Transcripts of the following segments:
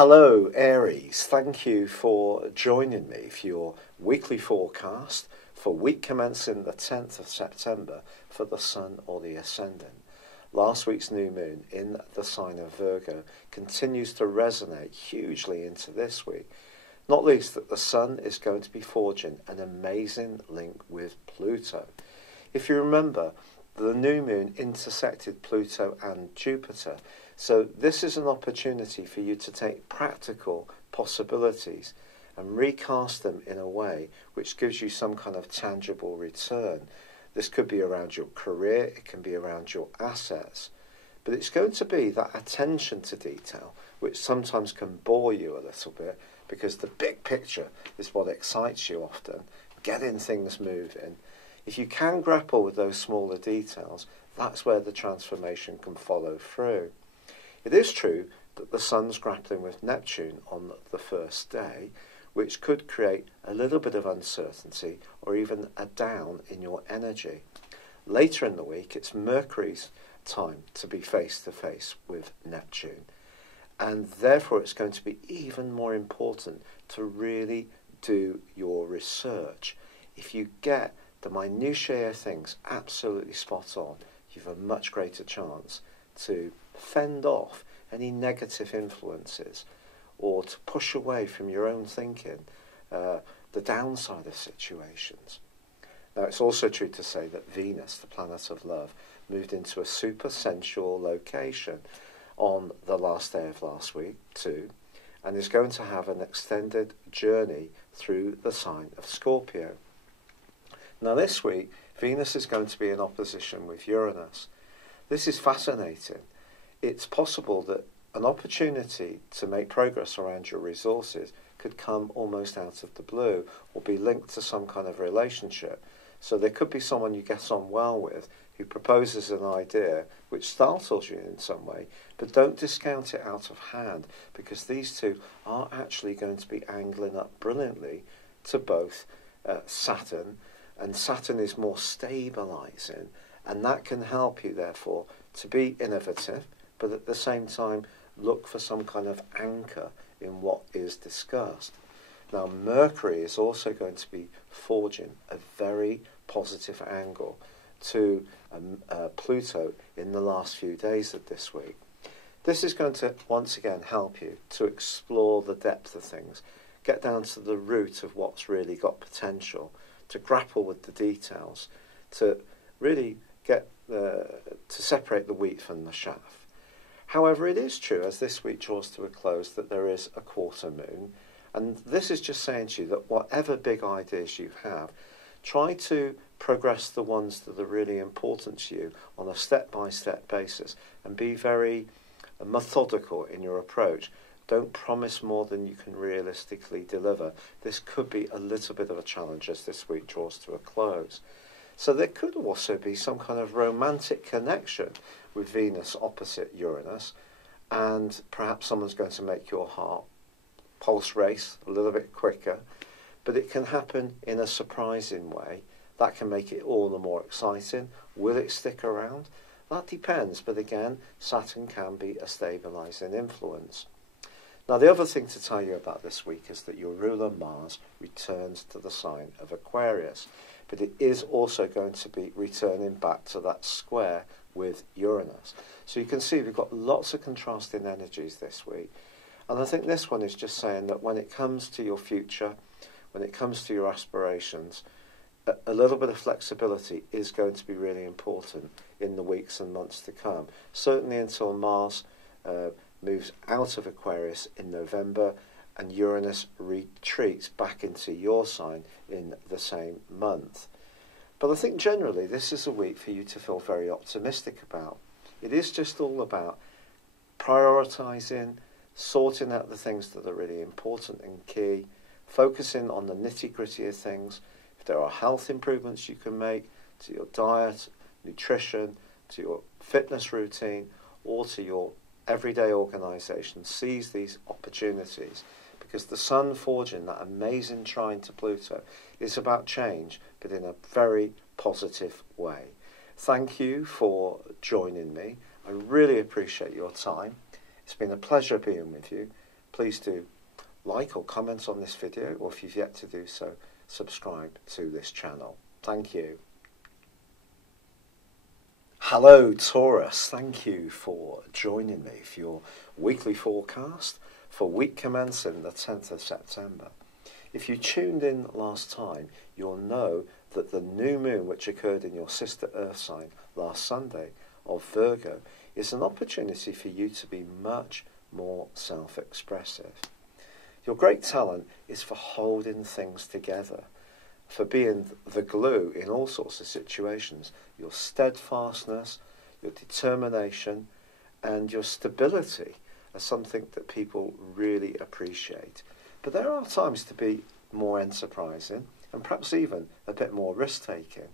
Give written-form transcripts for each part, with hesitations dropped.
Hello Aries, thank you for joining me for your weekly forecast for week commencing the 10th of September for the Sun or the Ascendant. Last week's new moon in the sign of Virgo continues to resonate hugely into this week, not least that the Sun is going to be forging an amazing link with Pluto. If you remember, the new moon intersected Pluto and Jupiter, so this is an opportunity for you to take practical possibilities and recast them in a way which gives you some kind of tangible return. This could be around your career, it can be around your assets, but it's going to be that attention to detail which sometimes can bore you a little bit, because the big picture is what excites you often, getting things moving. If you can grapple with those smaller details, that's where the transformation can follow through. It is true that the Sun's grappling with Neptune on the first day, which could create a little bit of uncertainty or even a down in your energy. Later in the week, it's Mercury's time to be face to face with Neptune, and therefore it's going to be even more important to really do your research. If you get the minutiae of things absolutely spot on, you've a much greater chance to fend off any negative influences or to push away from your own thinking the downside of situations. Now, it's also true to say that Venus, the planet of love, moved into a super sensual location on the last day of last week too, and is going to have an extended journey through the sign of Scorpio. Now this week, Venus is going to be in opposition with Uranus. This is fascinating. It's possible that an opportunity to make progress around your resources could come almost out of the blue or be linked to some kind of relationship. So there could be someone you get on well with who proposes an idea which startles you in some way, but don't discount it out of hand, because these two are actually going to be angling up brilliantly to both Saturn, and Saturn is more stabilising, and that can help you therefore to be innovative, but at the same time look for some kind of anchor in what is discussed. Now Mercury is also going to be forging a very positive angle to Pluto in the last few days of this week. This is going to once again help you to explore the depth of things, get down to the root of what's really got potential, to grapple with the details, to really get to separate the wheat from the chaff. However, it is true, as this week draws to a close, that there is a quarter moon, and this is just saying to you that whatever big ideas you have, try to progress the ones that are really important to you on a step-by-step basis, and be very methodical in your approach. Don't promise more than you can realistically deliver. This could be a little bit of a challenge as this week draws to a close. So there could also be some kind of romantic connection with Venus opposite Uranus, and perhaps someone's going to make your heart pulse race a little bit quicker, but it can happen in a surprising way. That can make it all the more exciting. Will it stick around? That depends, but again, Saturn can be a stabilising influence. Now, the other thing to tell you about this week is that your ruler Mars returns to the sign of Aquarius, but it is also going to be returning back to that square with Uranus. So you can see we've got lots of contrasting energies this week, and I think this one is just saying that when it comes to your future, when it comes to your aspirations, a little bit of flexibility is going to be really important in the weeks and months to come, certainly until Mars moves out of Aquarius in November and Uranus retreats back into your sign in the same month. But I think generally this is a week for you to feel very optimistic about. It is just all about prioritising, sorting out the things that are really important and key, focusing on the nitty-gritty of things. If there are health improvements you can make to your diet, nutrition, to your fitness routine, or to your everyday organisation, seize these opportunities, because the Sun forging that amazing trine to Pluto is about change, but in a very positive way. Thank you for joining me. I really appreciate your time. It's been a pleasure being with you. please do like or comment on this video, or if you've yet to do so, subscribe to this channel. Thank you. Hello Taurus, thank you for joining me for your weekly forecast for week commencing the 10th of September. If you tuned in last time, you'll know that the new moon which occurred in your sister Earth sign last Sunday of Virgo is an opportunity for you to be much more self-expressive. Your great talent is for holding things together, for being the glue in all sorts of situations. Your steadfastness, your determination, and your stability are something that people really appreciate. But there are times to be more enterprising and perhaps even a bit more risk-taking.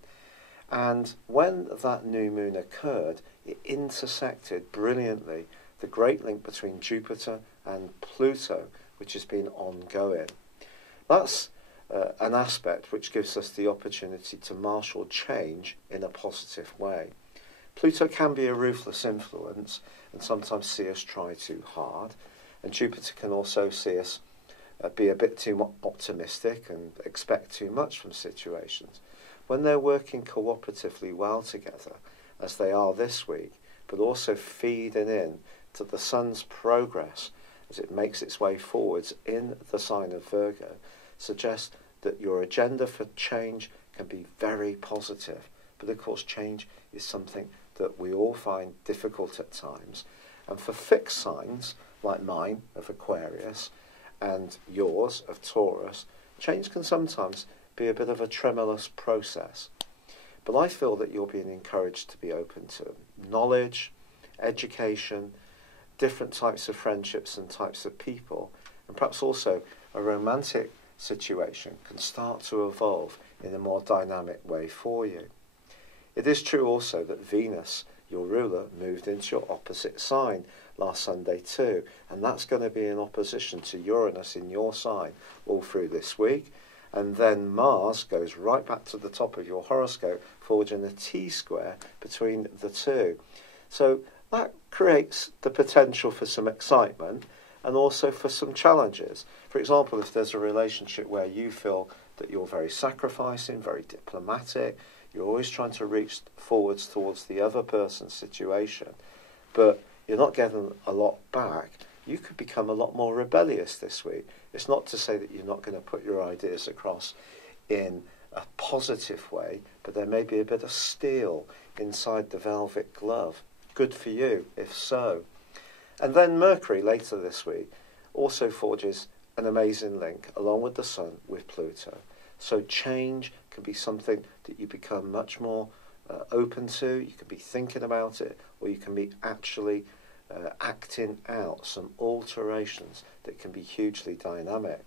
And when that new moon occurred, it intersected brilliantly the great link between Jupiter and Pluto, which has been ongoing. That's an aspect which gives us the opportunity to marshal change in a positive way. Pluto can be a ruthless influence and sometimes see us try too hard, and Jupiter can also see us be a bit too optimistic and expect too much from situations. When they're working cooperatively well together, as they are this week, but also feeding in to the sun's progress as it makes its way forwards in the sign of Virgo, suggests that your agenda for change can be very positive. But of course change is something that we all find difficult at times. And for fixed signs, like mine of Aquarius and yours of Taurus, change can sometimes be a bit of a tremulous process. But I feel that you're being encouraged to be open to knowledge, education, different types of friendships and types of people, and perhaps also a romantic situation can start to evolve in a more dynamic way for you. It is true also that Venus, your ruler, moved into your opposite sign last Sunday too, and that's going to be in opposition to Uranus in your sign all through this week. And then Mars goes right back to the top of your horoscope, forging a T-square between the two. So that creates the potential for some excitement and also for some challenges. For example, if there's a relationship where you feel that you're very sacrificing, very diplomatic, you're always trying to reach forwards towards the other person's situation, but you're not getting a lot back, you could become a lot more rebellious this week. It's not to say that you're not going to put your ideas across in a positive way, but there may be a bit of steel inside the velvet glove. Good for you, if so. And then Mercury later this week also forges an amazing link along with the Sun with Pluto. So change can be something that you become much more open to. You can be thinking about it, or you can be actually acting out some alterations that can be hugely dynamic.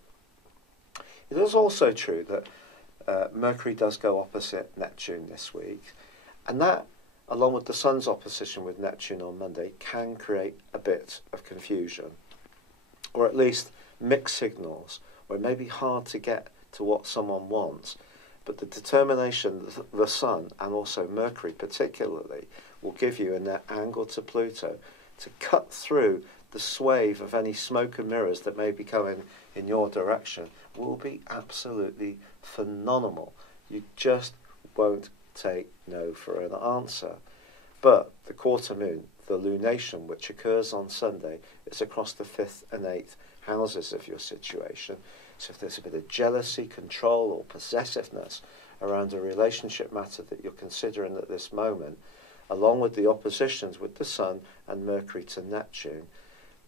It is also true that Mercury does go opposite Neptune this week, and that, along with the Sun's opposition with Neptune on Monday, can create a bit of confusion, or at least mixed signals, where it may be hard to get to what someone wants, but the determination that the Sun and also Mercury particularly will give you in their angle to Pluto to cut through the swathe of any smoke and mirrors that may be coming in your direction will be absolutely phenomenal. You just won't take no for an answer. But the quarter moon, the lunation, which occurs on Sunday, is across the 5th and 8th houses of your situation. So if there's a bit of jealousy, control or possessiveness around a relationship matter that you're considering at this moment, along with the oppositions with the Sun and Mercury to Neptune,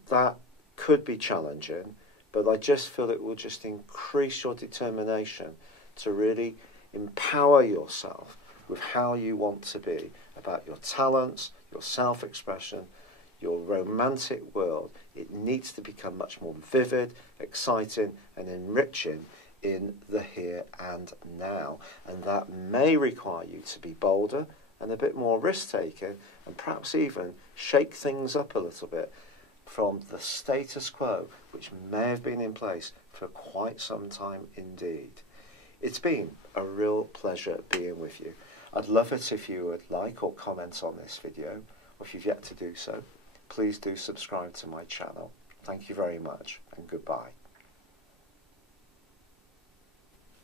that could be challenging, but I just feel it will just increase your determination to really empower yourself with how you want to be about your talents, your self-expression, your romantic world. It needs to become much more vivid, exciting and enriching in the here and now. And that may require you to be bolder and a bit more risk-taking and perhaps even shake things up a little bit from the status quo, which may have been in place for quite some time indeed. It's been a real pleasure being with you. I'd love it if you would like or comment on this video, or if you've yet to do so, please do subscribe to my channel. Thank you very much, and goodbye.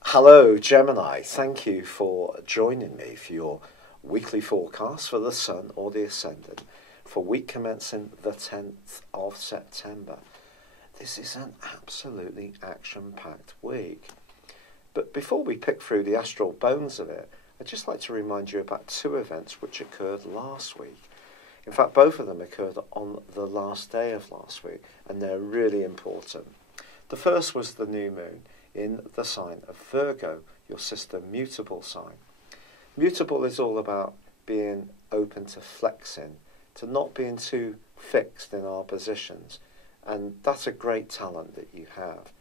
Hello, Gemini. Thank you for joining me for your weekly forecast for the Sun or the Ascendant for week commencing the 10th of September. This is an absolutely action-packed week. But before we pick through the astral bones of it, I'd just like to remind you about two events which occurred last week. In fact, both of them occurred on the last day of last week, and they're really important. The first was the new moon in the sign of Virgo, your sister mutable sign. Mutable is all about being open to flexing, to not being too fixed in our positions, and that's a great talent that you have.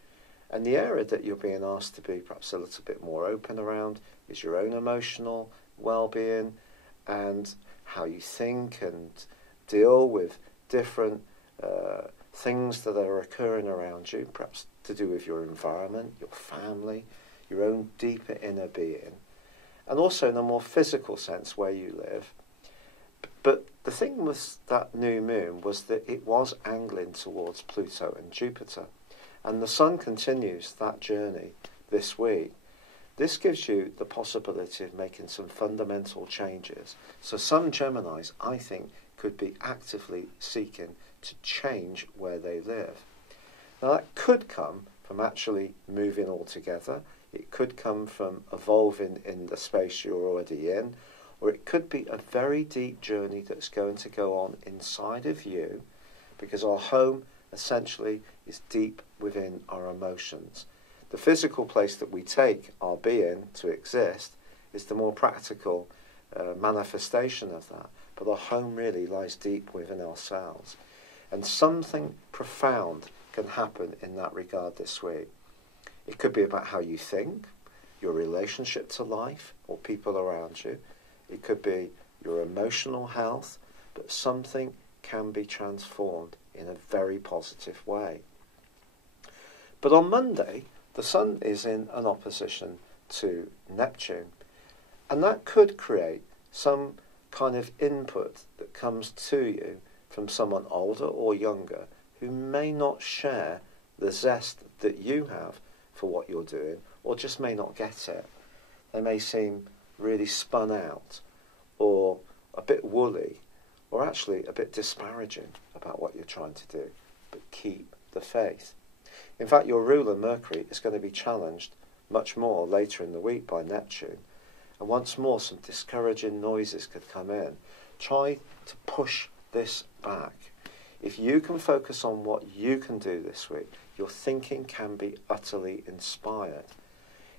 And the area that you're being asked to be perhaps a little bit more open around is your own emotional well-being and how you think and deal with different things that are occurring around you, perhaps to do with your environment, your family, your own deeper inner being, and also in a more physical sense where you live. But the thing with that new moon was that it was angling towards Pluto and Jupiter, and the Sun continues that journey this week. This gives you the possibility of making some fundamental changes. So some Geminis, I think, could be actively seeking to change where they live. Now that could come from actually moving altogether. It could come from evolving in the space you're already in, or it could be a very deep journey that's going to go on inside of you, because our home essentially is deep within our emotions. The physical place that we take our being to exist is the more practical manifestation of that, but our home really lies deep within ourselves. And something profound can happen in that regard this week. It could be about how you think, your relationship to life or people around you. It could be your emotional health, but something can be transformed in a very positive way. But on Monday, the Sun is in an opposition to Neptune, and that could create some kind of input that comes to you from someone older or younger who may not share the zest that you have for what you're doing, or just may not get it. They may seem really spun out, or a bit woolly, or actually a bit disparaging about what you're trying to do, but keep the faith. In fact, your ruler Mercury is going to be challenged much more later in the week by Neptune, and once more some discouraging noises could come in. Try to push this back. If you can focus on what you can do this week, your thinking can be utterly inspired.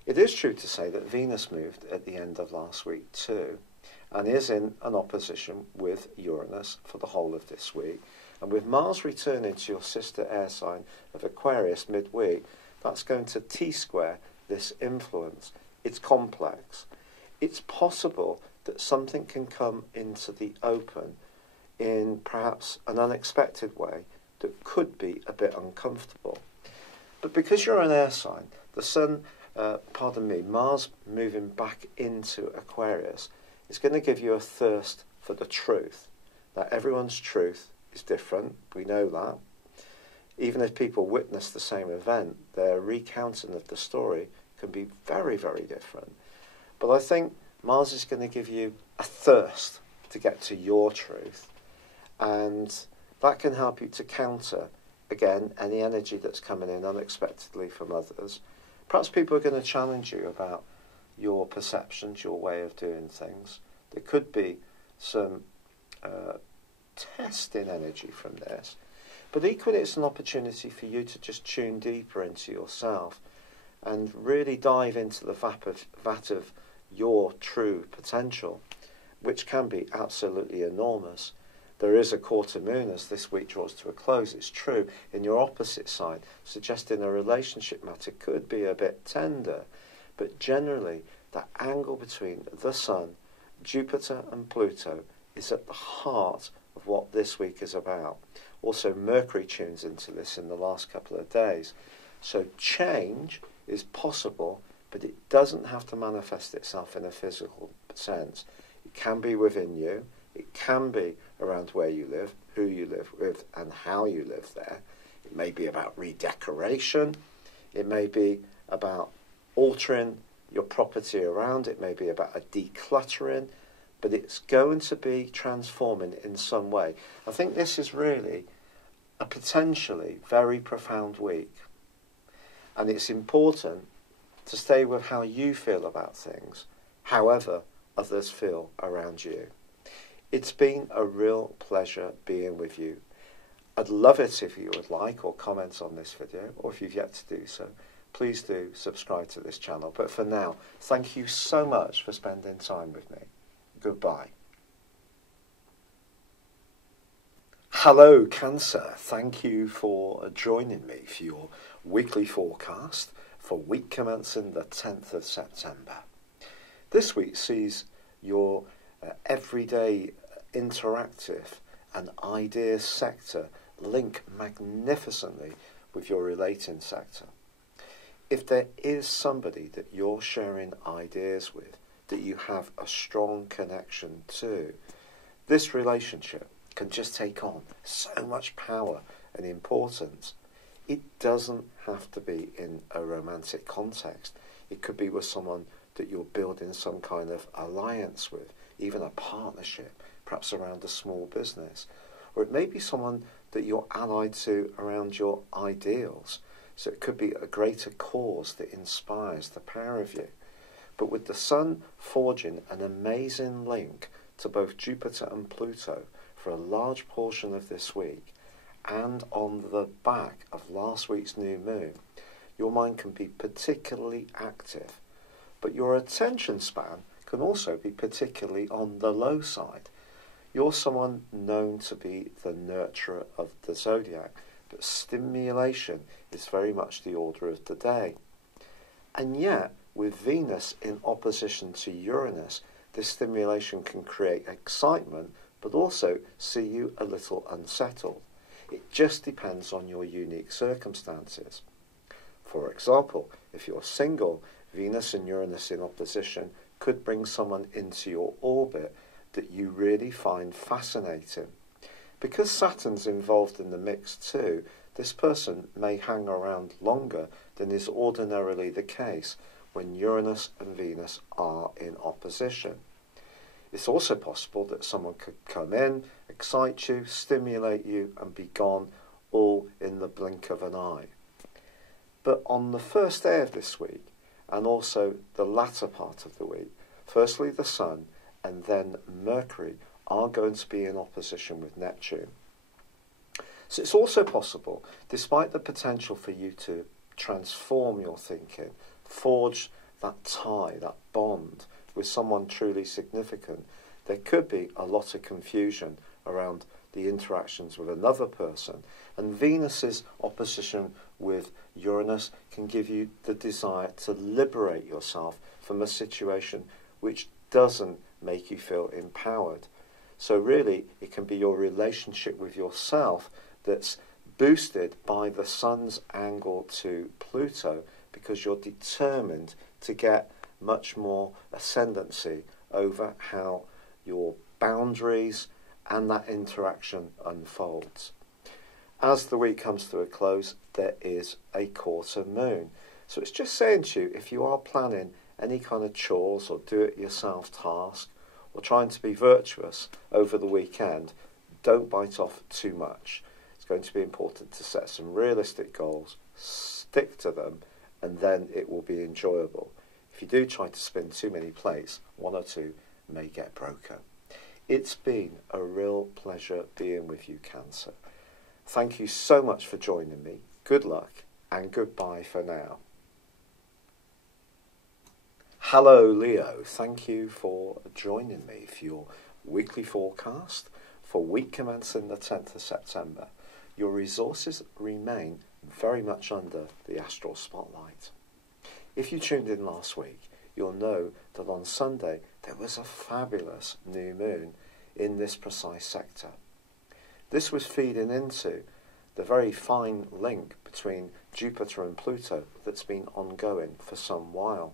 It is true to say that Venus moved at the end of last week too, and is in an opposition with Uranus for the whole of this week. And with Mars returning to your sister air sign of Aquarius midweek, that's going to T-square this influence. It's complex. It's possible that something can come into the open in perhaps an unexpected way that could be a bit uncomfortable. But because you're an air sign, the Sun, Mars moving back into Aquarius is going to give you a thirst for the truth. Now, everyone's truth is different, we know that. Even if people witness the same event, their recounting of the story can be very, very different. But I think Mars is going to give you a thirst to get to your truth, and that can help you to counter, again, any energy that's coming in unexpectedly from others. Perhaps people are going to challenge you about your perceptions, your way of doing things. There could be some testing energy from this, but equally it's an opportunity for you to just tune deeper into yourself and really dive into the vat of your true potential, which can be absolutely enormous. There is a quarter moon as this week draws to a close, it's true, in your opposite side, suggesting a relationship matter could be a bit tender, but generally that angle between the Sun, Jupiter and Pluto is at the heart of what this week is about. Also, Mercury tunes into this in the last couple of days. So change is possible, but it doesn't have to manifest itself in a physical sense. It can be within you. It can be around where you live, who you live with, and how you live there. It may be about redecoration. It may be about altering your property around. It may be about a decluttering, but it's going to be transforming in some way. I think this is really a potentially very profound week. And it's important to stay with how you feel about things, however others feel around you. It's been a real pleasure being with you. I'd love it if you would like or comment on this video, or if you've yet to do so, please do subscribe to this channel. But for now, thank you so much for spending time with me. Goodbye. Hello, Cancer. Thank you for joining me for your weekly forecast for week commencing the 10th of September. This week sees your everyday interactive and ideas sector link magnificently with your relating sector. If there is somebody that you're sharing ideas with, that you have a strong connection to, this relationship can just take on so much power and importance. It doesn't have to be in a romantic context. It could be with someone that you're building some kind of alliance with, even a partnership, perhaps around a small business. Or it may be someone that you're allied to around your ideals. So it could be a greater cause that inspires the pair of you. But with the Sun forging an amazing link to both Jupiter and Pluto for a large portion of this week, and on the back of last week's new moon, your mind can be particularly active. But your attention span can also be particularly on the low side. You're someone known to be the nurturer of the Zodiac, but stimulation is very much the order of the day. And yet, with Venus in opposition to Uranus, this stimulation can create excitement, but also see you a little unsettled. It just depends on your unique circumstances. For example, if you're single, Venus and Uranus in opposition could bring someone into your orbit that you really find fascinating. Because Saturn's involved in the mix too, this person may hang around longer than is ordinarily the case when Uranus and Venus are in opposition. It's also possible that someone could come in, excite you, stimulate you, and be gone all in the blink of an eye. But on the first day of this week, and also the latter part of the week, firstly the Sun and then Mercury are going to be in opposition with Neptune. So it's also possible, despite the potential for you to transform your thinking, forge that tie, that bond with someone truly significant, there could be a lot of confusion around the interactions with another person. And Venus's opposition with Uranus can give you the desire to liberate yourself from a situation which doesn't make you feel empowered. So really, it can be your relationship with yourself that's boosted by the Sun's angle to Pluto, because you're determined to get much more ascendancy over how your boundaries and that interaction unfolds. As the week comes to a close, there is a quarter moon. So it's just saying to you, if you are planning any kind of chores or do-it-yourself task, or trying to be virtuous over the weekend, don't bite off too much. It's going to be important to set some realistic goals, stick to them, and then it will be enjoyable. If you do try to spin too many plates, one or two may get broken. It's been a real pleasure being with you, Cancer. Thank you so much for joining me. Good luck and goodbye for now. Hello, Leo. Thank you for joining me for your weekly forecast for week commencing the 10th of September. Your resources remain very much under the astral spotlight. If you tuned in last week, you'll know that on Sunday there was a fabulous new moon in this precise sector. This was feeding into the very fine link between Jupiter and Pluto that's been ongoing for some while.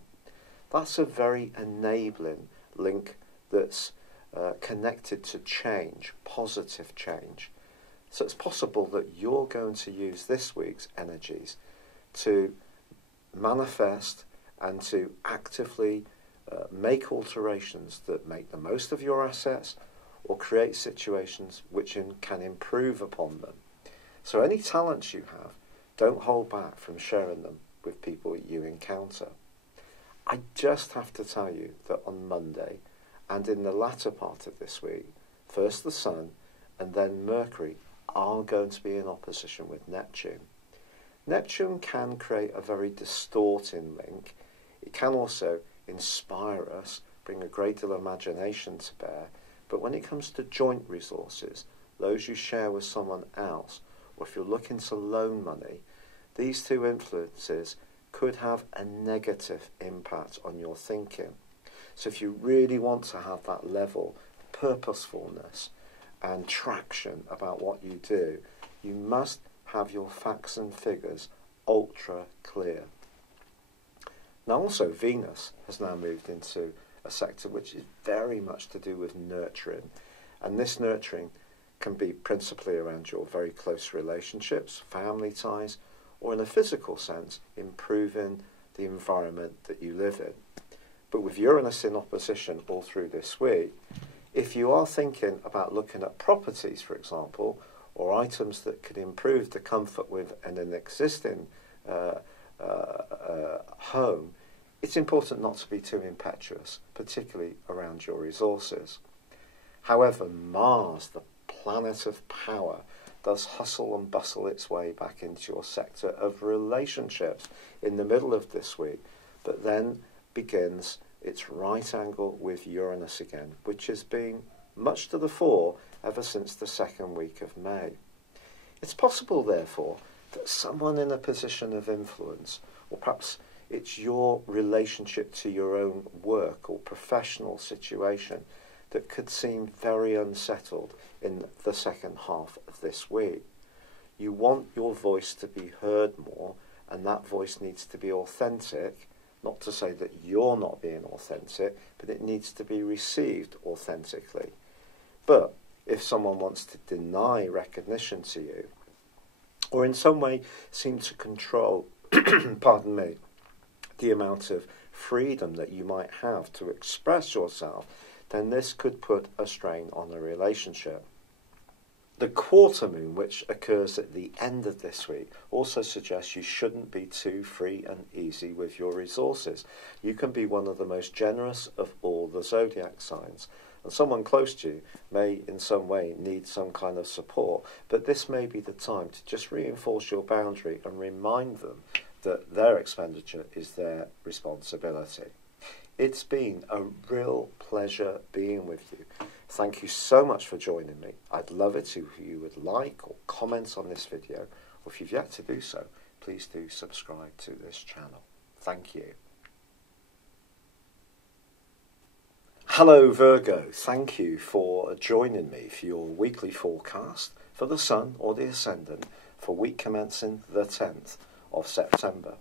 That's a very enabling link that's connected to change, positive change. So it's possible that you're going to use this week's energies to manifest and to actively make alterations that make the most of your assets or create situations which can improve upon them. So any talents you have, don't hold back from sharing them with people you encounter. I just have to tell you that on Monday and in the latter part of this week, first the Sun and then Mercury are going to be in opposition with Neptune. Neptune can create a very distorting link. It can also inspire us, bring a great deal of imagination to bear, but when it comes to joint resources, those you share with someone else, or if you're looking to loan money, these two influences could have a negative impact on your thinking. So if you really want to have that level of purposefulness and traction about what you do, you must have your facts and figures ultra clear. Now also Venus has now moved into a sector which is very much to do with nurturing, and this nurturing can be principally around your very close relationships, family ties, or in a physical sense, improving the environment that you live in. But with Uranus in opposition all through this week, if you are thinking about looking at properties, for example, or items that could improve the comfort within an existing home, it's important not to be too impetuous, particularly around your resources. However, Mars, the planet of power, does hustle and bustle its way back into your sector of relationships in the middle of this week, but then begins its right angle with Uranus again, which has been much to the fore ever since the second week of May. It's possible, therefore, that someone in a position of influence, or perhaps it's your relationship to your own work or professional situation, that could seem very unsettled in the second half of this week. You want your voice to be heard more, and that voice needs to be authentic, not to say that you're not being authentic, but it needs to be received authentically. But if someone wants to deny recognition to you, or in some way seem to control, pardon me, the amount of freedom that you might have to express yourself, then this could put a strain on a relationship. The quarter moon, which occurs at the end of this week, also suggests you shouldn't be too free and easy with your resources. You can be one of the most generous of all the zodiac signs, and someone close to you may in some way need some kind of support, but this may be the time to just reinforce your boundary and remind them that their expenditure is their responsibility. It's been a real pleasure being with you. Thank you so much for joining me. I'd love it if you would like or comment on this video, or if you've yet to do so, please do subscribe to this channel. Thank you. Hello Virgo, thank you for joining me for your weekly forecast for the Sun or the Ascendant for week commencing the 10th of September.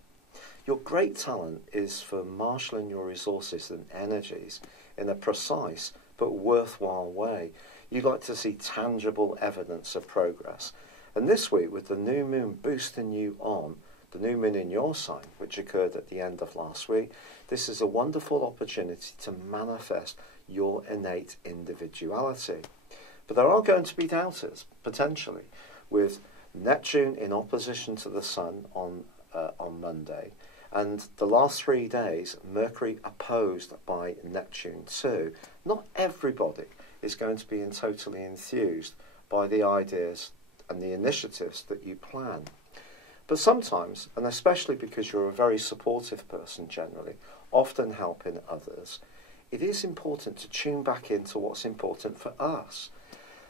Your great talent is for marshalling your resources and energies in a precise but worthwhile way. You like to see tangible evidence of progress. And this week, with the new moon boosting you on, the new moon in your sign, which occurred at the end of last week, this is a wonderful opportunity to manifest your innate individuality. But there are going to be doubters, potentially, with Neptune in opposition to the Sun on Monday, and the last 3 days, Mercury opposed by Neptune too. Not everybody is going to be totally enthused by the ideas and the initiatives that you plan. But sometimes, and especially because you're a very supportive person generally, often helping others, it is important to tune back into what's important for us.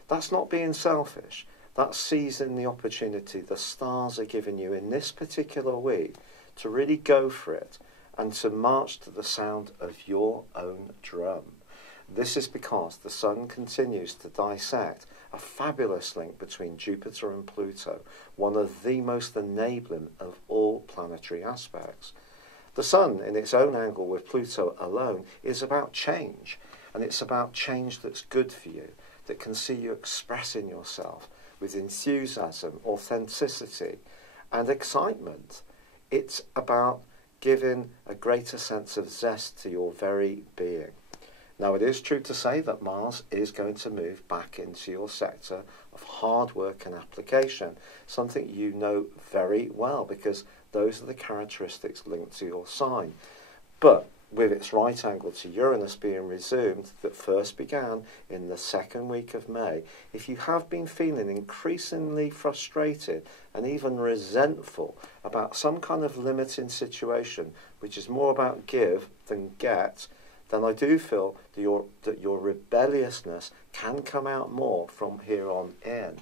That's not being selfish. That's seizing the opportunity the stars are giving you in this particular week to really go for it and to march to the sound of your own drum. This is because the Sun continues to dissect a fabulous link between Jupiter and Pluto, one of the most enabling of all planetary aspects. The Sun, in its own angle with Pluto alone, is about change, and it's about change that's good for you, that can see you expressing yourself, with enthusiasm, authenticity, and excitement. It's about giving a greater sense of zest to your very being. Now, it is true to say that Mars is going to move back into your sector of hard work and application, something you know very well because those are the characteristics linked to your sign. But with its right angle to Uranus being resumed, that first began in the second week of May, if you have been feeling increasingly frustrated and even resentful about some kind of limiting situation, which is more about give than get, then I do feel that your rebelliousness can come out more from here on in.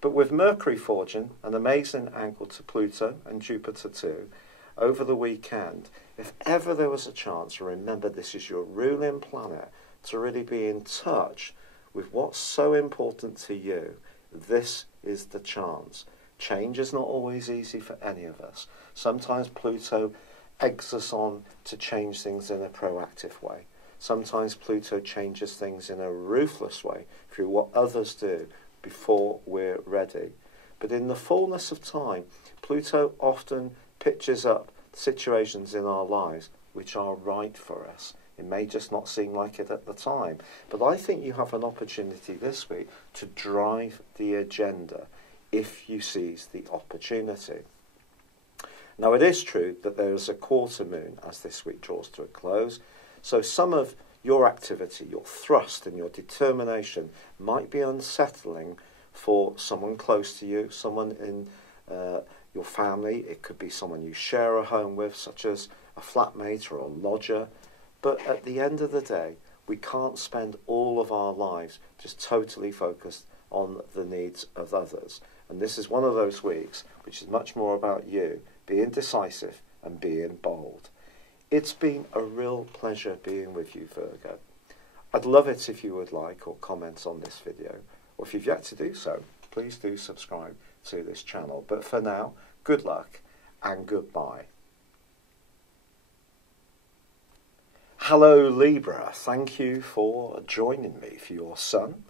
But with Mercury forging an amazing angle to Pluto and Jupiter too, over the weekend, if ever there was a chance, remember this is your ruling planet, to really be in touch with what's so important to you, this is the chance. Change is not always easy for any of us. Sometimes Pluto eggs us on to change things in a proactive way. Sometimes Pluto changes things in a ruthless way through what others do before we're ready. But in the fullness of time, Pluto often pitches up situations in our lives which are right for us. It may just not seem like it at the time, but I think you have an opportunity this week to drive the agenda if you seize the opportunity. Now, it is true that there is a quarter moon as this week draws to a close, so some of your activity, your thrust and your determination might be unsettling for someone close to you, someone in your family. It could be someone you share a home with, such as a flatmate or a lodger. But at the end of the day, we can't spend all of our lives just totally focused on the needs of others. And this is one of those weeks which is much more about you being decisive and being bold. It's been a real pleasure being with you, Virgo. I'd love it if you would like or comment on this video, or if you've yet to do so, please do subscribe to this channel. But for now, good luck and goodbye. Hello Libra, thank you for joining me for your Sun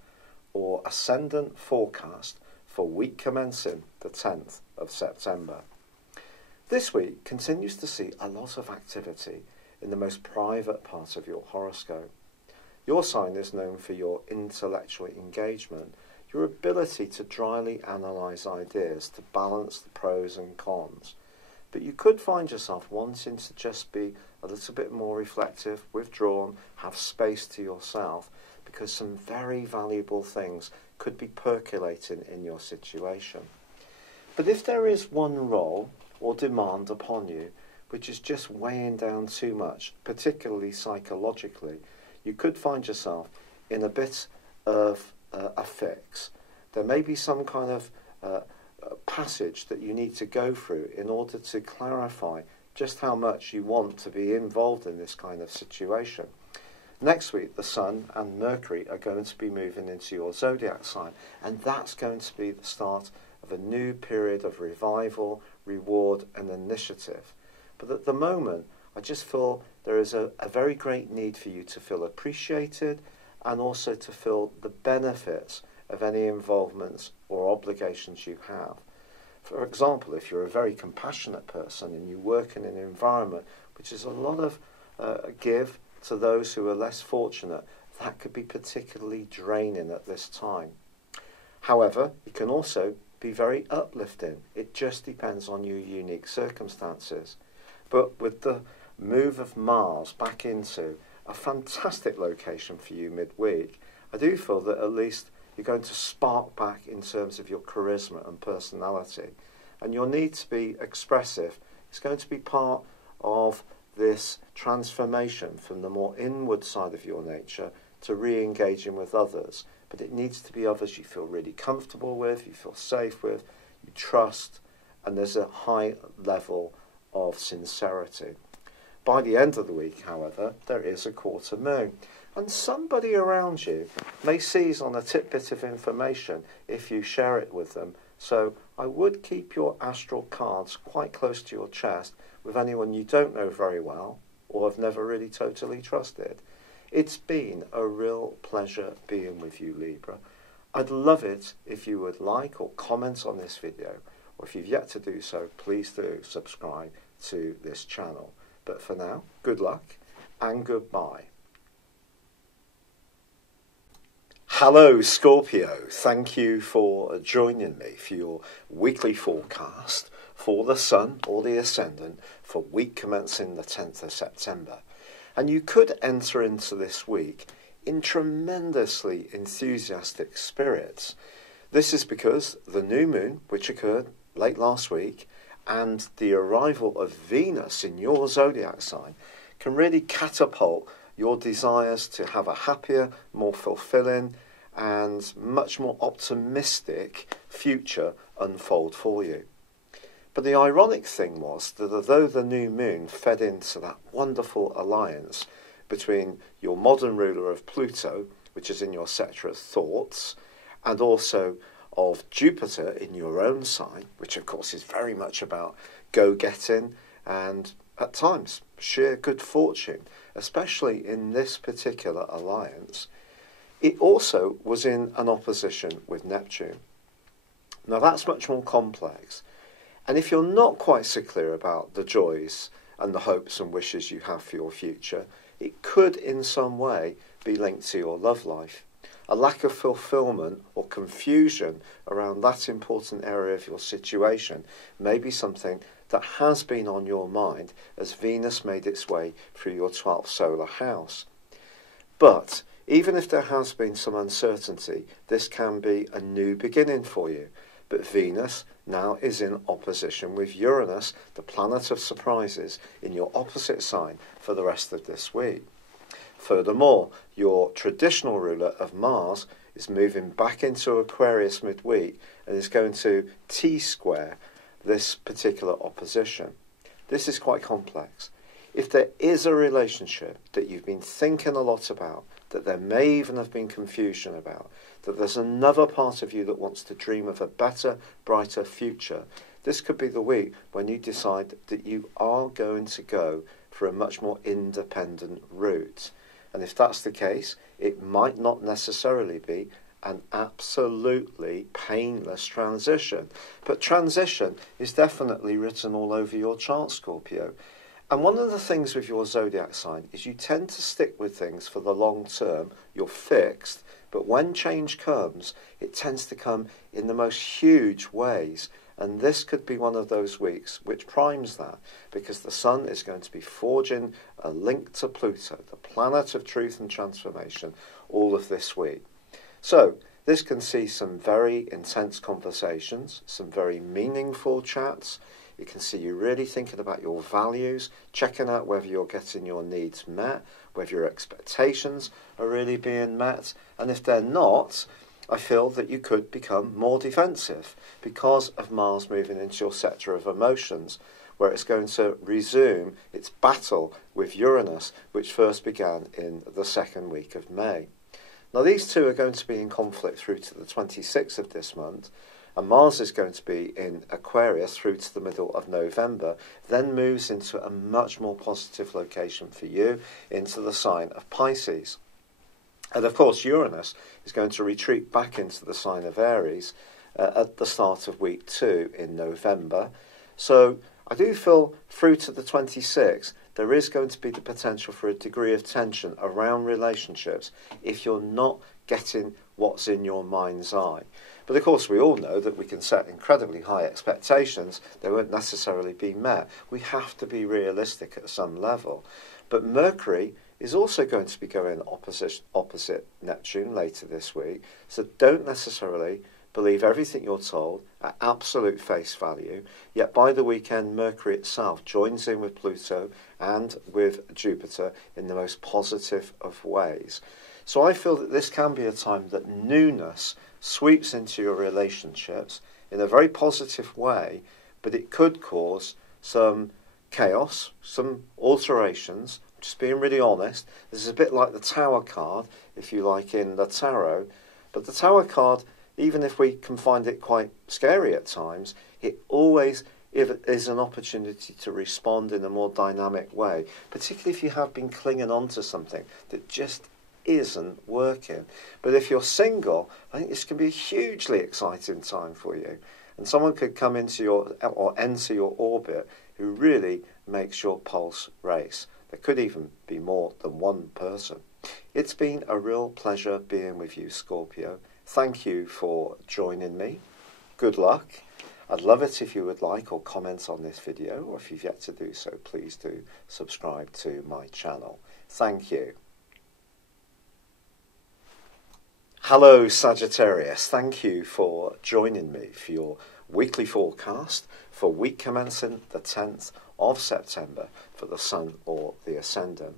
or Ascendant forecast for week commencing the 10th of September. This week continues to see a lot of activity in the most private part of your horoscope. Your sign is known for your intellectual engagement, your ability to dryly analyse ideas to balance the pros and cons. But you could find yourself wanting to just be a little bit more reflective, withdrawn, have space to yourself, because some very valuable things could be percolating in your situation. But if there is one role or demand upon you which is just weighing down too much, particularly psychologically, you could find yourself in a bit of a fix. There may be some kind of passage that you need to go through in order to clarify just how much you want to be involved in this kind of situation. Next week, the Sun and Mercury are going to be moving into your Zodiac sign, and that's going to be the start of a new period of revival, reward and initiative. But at the moment, I just feel there is a very great need for you to feel appreciated and also to feel the benefits of any involvements or obligations you have. For example, if you're a very compassionate person and you work in an environment which is a lot of give to those who are less fortunate, that could be particularly draining at this time. However, it can also be very uplifting. It just depends on your unique circumstances. But with the move of Mars back into a fantastic location for you midweek, I do feel that at least you're going to spark back in terms of your charisma and personality. And your need to be expressive is going to be part of this transformation from the more inward side of your nature to re-engaging with others. But it needs to be others you feel really comfortable with, you feel safe with, you trust, and there's a high level of sincerity. By the end of the week, however, there is a quarter moon, and somebody around you may seize on a tidbit of information if you share it with them. So I would keep your astral cards quite close to your chest with anyone you don't know very well or have never really totally trusted. It's been a real pleasure being with you, Libra. I'd love it if you would like or comment on this video, or if you've yet to do so, please do subscribe to this channel. But for now, good luck and goodbye. Hello Scorpio, thank you for joining me for your weekly forecast for the Sun or the Ascendant for week commencing the 10th of September. And you could enter into this week in tremendously enthusiastic spirits. This is because the new moon, which occurred late last week, and the arrival of Venus in your zodiac sign can really catapult your desires to have a happier, more fulfilling and much more optimistic future unfold for you. But the ironic thing was that although the new moon fed into that wonderful alliance between your modern ruler of Pluto, which is in your sector of thoughts, and also of Jupiter in your own sign, which of course is very much about go-getting and at times sheer good fortune, especially in this particular alliance, it also was in an opposition with Neptune. Now that's much more complex. And if you're not quite so clear about the joys and the hopes and wishes you have for your future, it could in some way be linked to your love life. A lack of fulfillment or confusion around that important area of your situation may be something that has been on your mind as Venus made its way through your 12th solar house. But even if there has been some uncertainty, this can be a new beginning for you. But Venus now is in opposition with Uranus, the planet of surprises, in your opposite sign for the rest of this week. Furthermore, your traditional ruler of Mars is moving back into Aquarius midweek and is going to T-square this particular opposition. This is quite complex. If there is a relationship that you've been thinking a lot about, that there may even have been confusion about, that there's another part of you that wants to dream of a better, brighter future, this could be the week when you decide that you are going to go for a much more independent route. And if that's the case, it might not necessarily be an absolutely painless transition. But transition is definitely written all over your chart, Scorpio. And one of the things with your zodiac sign is you tend to stick with things for the long term. You're fixed, but when change comes, it tends to come in the most huge ways. And this could be one of those weeks which primes that, because the Sun is going to be forging a link to Pluto, the planet of truth and transformation, all of this week. So this can see some very intense conversations, some very meaningful chats. You can see you really thinking about your values, checking out whether you're getting your needs met, whether your expectations are really being met. And if they're not, I feel that you could become more defensive because of Mars moving into your sector of emotions, where it's going to resume its battle with Uranus, which first began in the second week of May. Now these two are going to be in conflict through to the 26th of this month, and Mars is going to be in Aquarius through to the middle of November, then moves into a much more positive location for you, into the sign of Pisces. And of course Uranus is going to retreat back into the sign of Aries at the start of week 2 in November. So I do feel through to the 26th there is going to be the potential for a degree of tension around relationships if you're not getting what's in your mind's eye. But of course we all know that we can set incredibly high expectations. They won't necessarily be met. We have to be realistic at some level. But Mercury is also going to be going opposite Neptune later this week. So don't necessarily believe everything you're told at absolute face value. Yet by the weekend, Mercury itself joins in with Pluto and with Jupiter in the most positive of ways. So I feel that this can be a time that newness sweeps into your relationships in a very positive way, but it could cause some chaos, some alterations. Just being really honest, this is a bit like the Tower card, if you like, in the tarot. But the Tower card, even if we can find it quite scary at times, it always is an opportunity to respond in a more dynamic way, particularly if you have been clinging on to something that just isn't working. But if you're single, I think this can be a hugely exciting time for you. And someone could come into your, or enter your orbit, who really makes your pulse race. There could even be more than one person. It's been a real pleasure being with you, Scorpio. Thank you for joining me. Good luck. I'd love it if you would like or comment on this video, or if you've yet to do so, please do subscribe to my channel. Thank you. Hello, Sagittarius. Thank you for joining me for your weekly forecast for week commencing the 10th of September for the Sun or the Ascendant.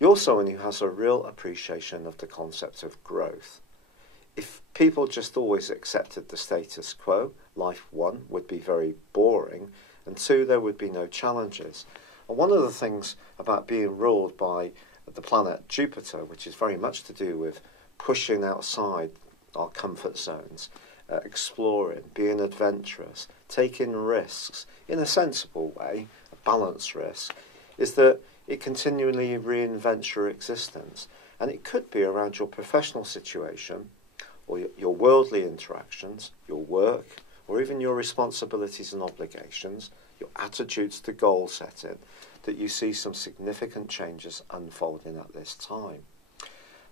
You're someone who has a real appreciation of the concept of growth. If people just always accepted the status quo, life, one, would be very boring, and two, there would be no challenges. And one of the things about being ruled by the planet Jupiter, which is very much to do with pushing outside our comfort zones, exploring, being adventurous, taking risks in a sensible way, a balanced risk, is that it continually reinvents your existence. And it could be around your professional situation, or your worldly interactions, your work, or even your responsibilities and obligations, your attitudes to goal setting, that you see some significant changes unfolding at this time.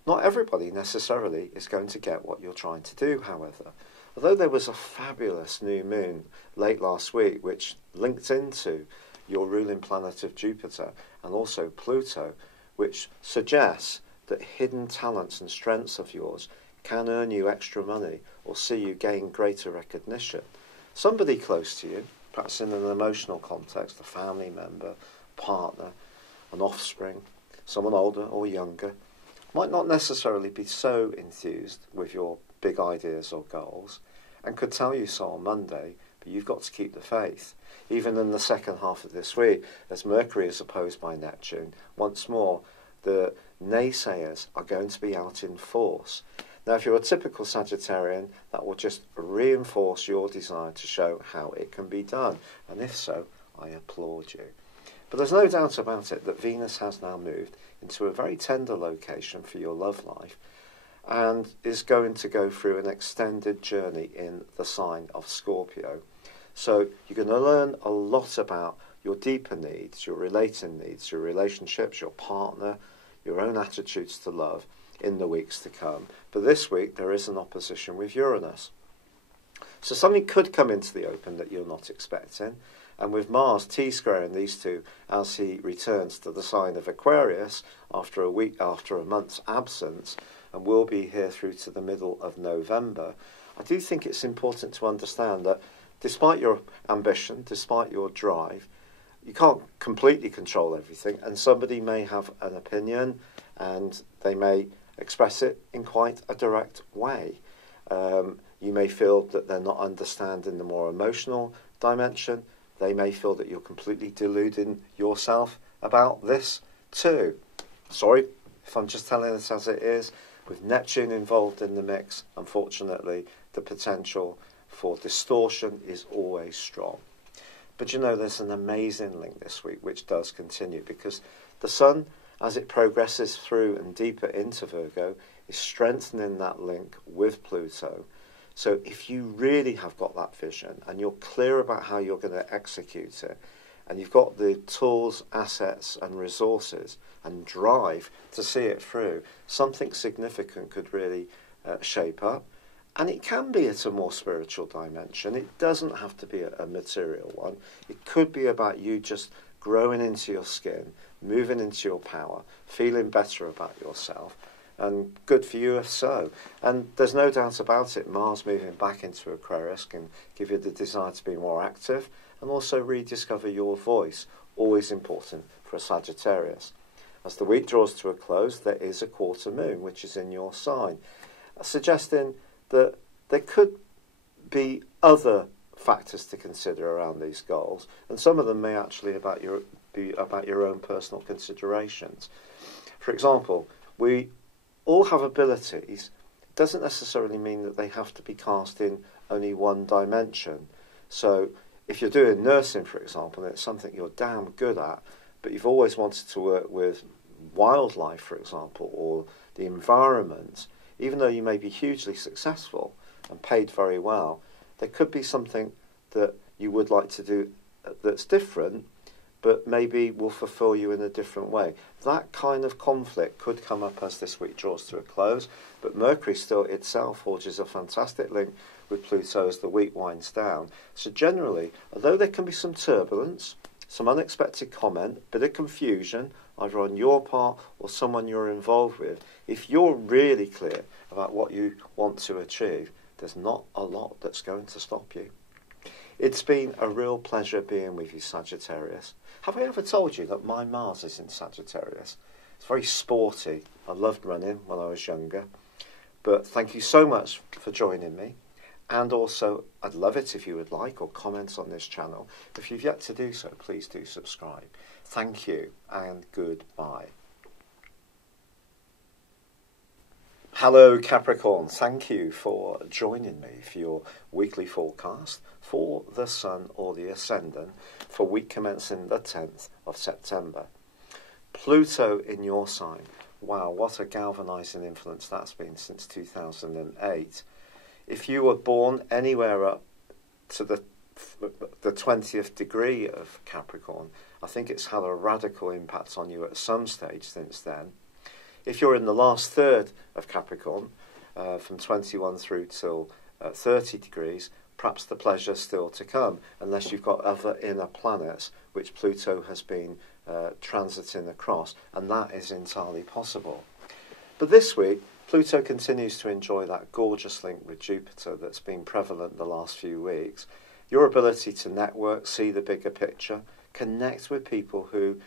Not everybody necessarily is going to get what you're trying to do, however. Although there was a fabulous new moon late last week which linked into your ruling planet of Jupiter and also Pluto, which suggests that hidden talents and strengths of yours can earn you extra money or see you gain greater recognition. Somebody close to you, perhaps in an emotional context, a family member, partner, an offspring, someone older or younger, might not necessarily be so enthused with your big ideas or goals and could tell you so on Monday, but you've got to keep the faith. Even in the second half of this week, as Mercury is opposed by Neptune, once more, the naysayers are going to be out in force. Now, if you're a typical Sagittarian, that will just reinforce your desire to show how it can be done. And if so, I applaud you. But there's no doubt about it that Venus has now moved into a very tender location for your love life and is going to go through an extended journey in the sign of Scorpio. So you're going to learn a lot about your deeper needs, your relating needs, your relationships, your partner, your own attitudes to love in the weeks to come. But this week there is an opposition with Uranus. So something could come into the open that you're not expecting. And with Mars T-squaring these two as he returns to the sign of Aquarius after a month's absence, and will be here through to the middle of November, I do think it's important to understand that despite your ambition, despite your drive, you can't completely control everything, and somebody may have an opinion and they may express it in quite a direct way. You may feel that they're not understanding the more emotional dimension. They may feel that you're completely deluding yourself about this too. Sorry if I'm just telling it as it is. With Neptune involved in the mix, unfortunately, the potential for distortion is always strong. But you know, there's an amazing link this week which does continue, because the Sun, as it progresses through and deeper into Virgo, is strengthening that link with Pluto. So if you really have got that vision and you're clear about how you're going to execute it, and you've got the tools, assets and resources and drive to see it through, something significant could really shape up. And it can be at a more spiritual dimension. It doesn't have to be a material one. It could be about you just growing into your skin, moving into your power, feeling better about yourself. And good for you if so. And there's no doubt about it, Mars moving back into Aquarius can give you the desire to be more active and also rediscover your voice, always important for a Sagittarius. As the week draws to a close, there is a quarter moon, which is in your sign, suggesting that there could be other factors to consider around these goals, and some of them may actually be about your own personal considerations. For example, we all have abilities. It doesn't necessarily mean that they have to be cast in only one dimension. So if you're doing nursing, for example, and it's something you're damn good at, but you've always wanted to work with wildlife, for example, or the environment, even though you may be hugely successful and paid very well, there could be something that you would like to do that's different, but maybe will fulfill you in a different way. That kind of conflict could come up as this week draws to a close, but Mercury still itself forges a fantastic link with Pluto as the week winds down. So generally, although there can be some turbulence, some unexpected comment, bit of confusion, either on your part or someone you're involved with, if you're really clear about what you want to achieve, there's not a lot that's going to stop you. It's been a real pleasure being with you, Sagittarius. Have I ever told you that my Mars is in Sagittarius? It's very sporty. I loved running when I was younger. But thank you so much for joining me. And also, I'd love it if you would like or comment on this channel. If you've yet to do so, please do subscribe. Thank you and goodbye. Hello Capricorn, thank you for joining me for your weekly forecast for the Sun or the Ascendant for week commencing the 10th of September. Pluto in your sign. Wow, what a galvanising influence that's been since 2008. If you were born anywhere up to the 20th degree of Capricorn, I think it's had a radical impact on you at some stage since then. If you're in the last third of Capricorn, from 21 through till 30 degrees, perhaps the pleasure's still to come, unless you've got other inner planets which Pluto has been transiting across, and that is entirely possible. But this week, Pluto continues to enjoy that gorgeous link with Jupiter that's been prevalent the last few weeks. Your ability to network, see the bigger picture, connect with people who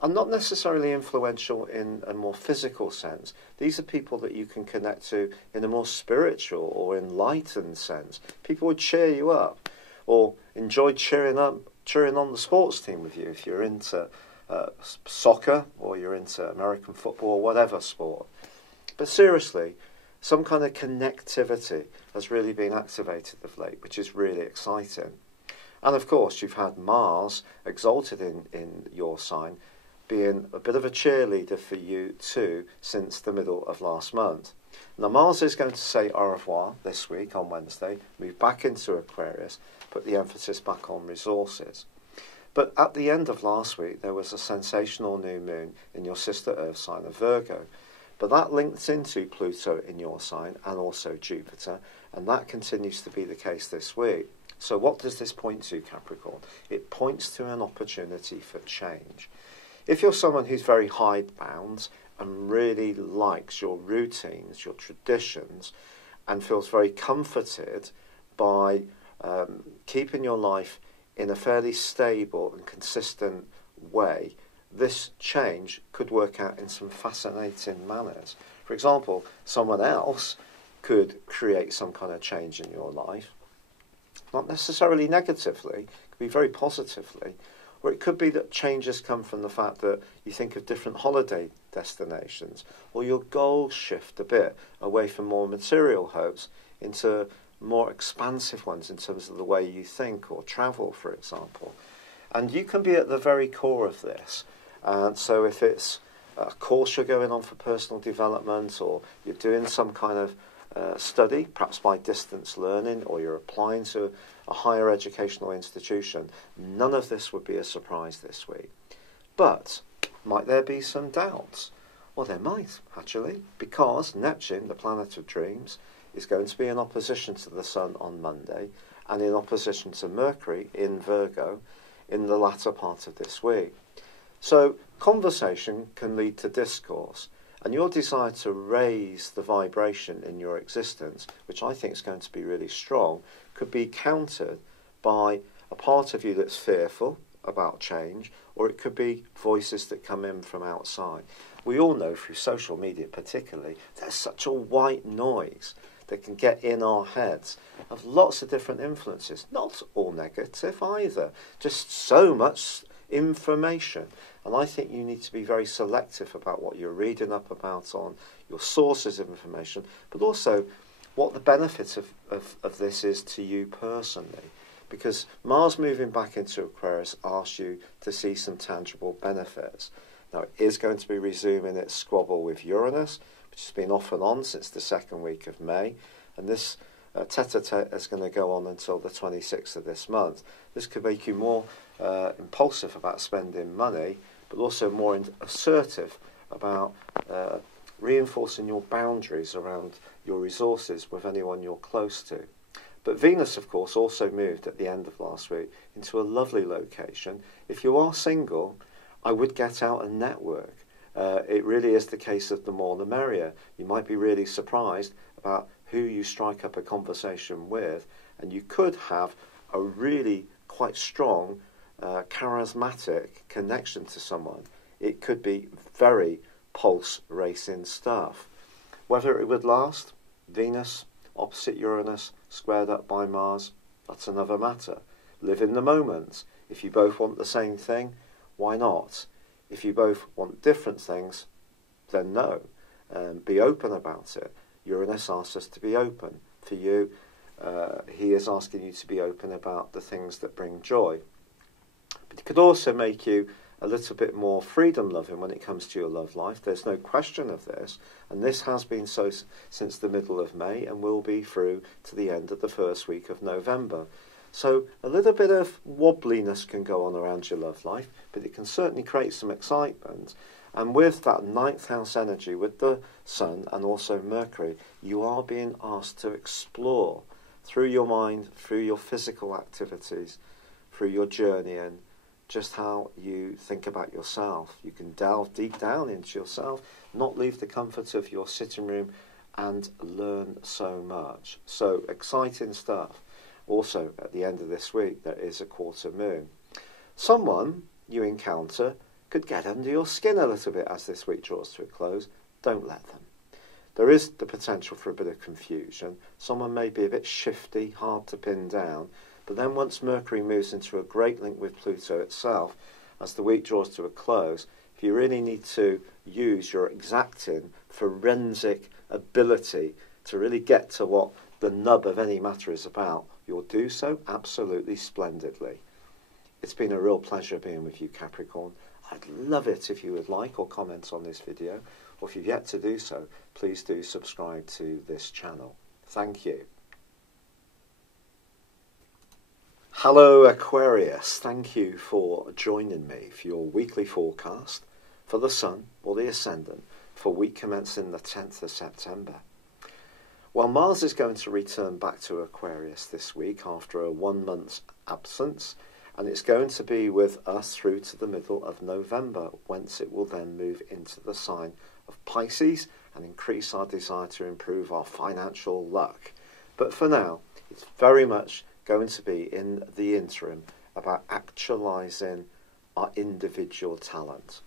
are not necessarily influential in a more physical sense. These are people that you can connect to in a more spiritual or enlightened sense. People would cheer you up or enjoy cheering on the sports team with you if you're into soccer or you're into American football or whatever sport. But seriously, some kind of connectivity has really been activated of late, which is really exciting. And of course, you've had Mars exalted in your sign, being a bit of a cheerleader for you too since the middle of last month. Now Mars is going to say au revoir this week on Wednesday, move back into Aquarius, put the emphasis back on resources. But at the end of last week there was a sensational new moon in your sister Earth sign of Virgo. But that links into Pluto in your sign and also Jupiter, and that continues to be the case this week. So what does this point to, Capricorn? It points to an opportunity for change. If you're someone who's very hidebound and really likes your routines, your traditions, and feels very comforted by keeping your life in a fairly stable and consistent way, this change could work out in some fascinating manners. For example, someone else could create some kind of change in your life, not necessarily negatively, it could be very positively. Or it could be that changes come from the fact that you think of different holiday destinations, or your goals shift a bit away from more material hopes into more expansive ones in terms of the way you think or travel, for example. And you can be at the very core of this. And so if it's a course you're going on for personal development, or you're doing some kind of study, perhaps by distance learning, or you're applying to a higher educational institution, none of this would be a surprise this week. But might there be some doubts? Well, there might, actually, because Neptune, the planet of dreams, is going to be in opposition to the Sun on Monday, and in opposition to Mercury in Virgo in the latter part of this week. So conversation can lead to discourse, and your desire to raise the vibration in your existence, which I think is going to be really strong, could be countered by a part of you that's fearful about change, or it could be voices that come in from outside. We all know through social media particularly, there's such a white noise that can get in our heads of lots of different influences, not all negative either, just so much information. And I think you need to be very selective about what you're reading up about on your sources of information, but also what the benefit of this is to you personally. Because Mars moving back into Aquarius asks you to see some tangible benefits. Now, it is going to be resuming its squabble with Uranus, which has been off and on since the second week of May, and this tete-a-tete is going to go on until the 26th of this month. This could make you more impulsive about spending money, but also more assertive about reinforcing your boundaries around your resources with anyone you're close to. But Venus, of course, also moved at the end of last week into a lovely location. If you are single, I would get out and network. It really is the case of the more the merrier. You might be really surprised about who you strike up a conversation with, and you could have a really quite strong, charismatic connection to someone. It could be very pulse racing stuff. Whether it would last, Venus opposite Uranus, squared up by Mars, that's another matter. Live in the moment. If you both want the same thing, why not? If you both want different things, then no. Be open about it. Uranus asks us to be open. For you, he is asking you to be open about the things that bring joy. But it could also make you a little bit more freedom-loving when it comes to your love life. There's no question of this, and this has been so since the middle of May and will be through to the end of the first week of November. So a little bit of wobbliness can go on around your love life, but it can certainly create some excitement. And with that ninth house energy, with the Sun and also Mercury, you are being asked to explore through your mind, through your physical activities, through your journeying, just how you think about yourself. You can delve deep down into yourself, not leave the comfort of your sitting room, and learn so much. So exciting stuff. Also, at the end of this week, there is a quarter moon. Someone you encounter could get under your skin a little bit as this week draws to a close. Don't let them. There is the potential for a bit of confusion. Someone may be a bit shifty, hard to pin down, but then once Mercury moves into a great link with Pluto itself, as the week draws to a close, if you really need to use your exacting, forensic ability to really get to what the nub of any matter is about, you'll do so absolutely splendidly. It's been a real pleasure being with you, Capricorn. I'd love it if you would like or comment on this video, or if you've yet to do so, please do subscribe to this channel. Thank you. Hello Aquarius, thank you for joining me for your weekly forecast for the Sun or the Ascendant for week commencing the 10th of September. Well, Mars is going to return back to Aquarius this week after a 1 month's absence, and it's going to be with us through to the middle of November, whence it will then move into the sign of Pisces and increase our desire to improve our financial luck. But for now, it's very much going to be in the interim about actualizing our individual talent.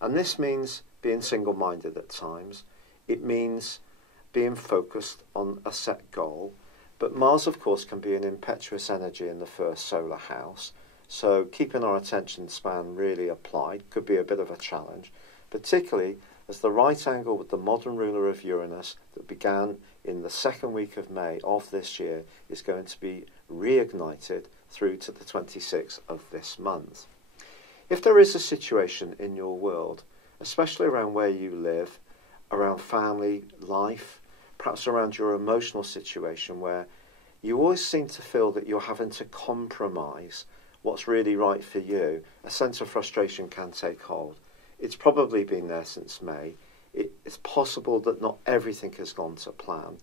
And this means being single-minded at times. It means being focused on a set goal. But Mars, of course, can be an impetuous energy in the first solar house. So keeping our attention span really applied could be a bit of a challenge, particularly as the right angle with the modern ruler of Uranus that began in the second week of May of this year is going to be reignited through to the 26th of this month. If there is a situation in your world, especially around where you live, around family life, perhaps around your emotional situation where you always seem to feel that you're having to compromise what's really right for you, a sense of frustration can take hold. It's probably been there since May. It's possible that not everything has gone to plan.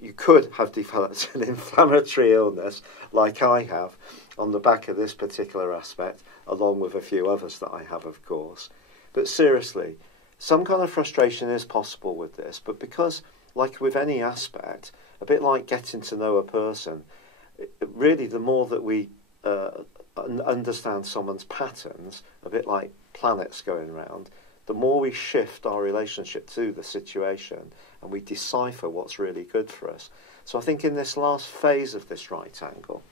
You could have developed an inflammatory illness, like I have, on the back of this particular aspect, along with a few others that I have, of course. But seriously, some kind of frustration is possible with this, but because, like with any aspect, a bit like getting to know a person, really the more that we understand someone's patterns, a bit like planets going around, the more we shift our relationship to the situation and we decipher what's really good for us. So I think in this last phase of this right angle,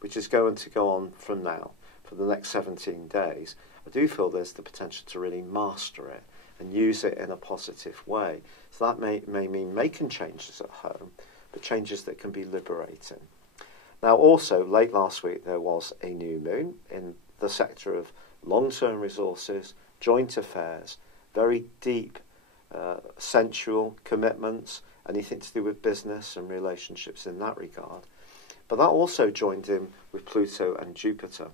which is going to go on from now for the next 17 days, I do feel there's the potential to really master it and use it in a positive way. So that may mean making changes at home, but changes that can be liberating. Now also, late last week there was a new moon in the sector of long-term resources, joint affairs, very deep sensual commitments, anything to do with business and relationships in that regard. But that also joined in with Pluto and Jupiter.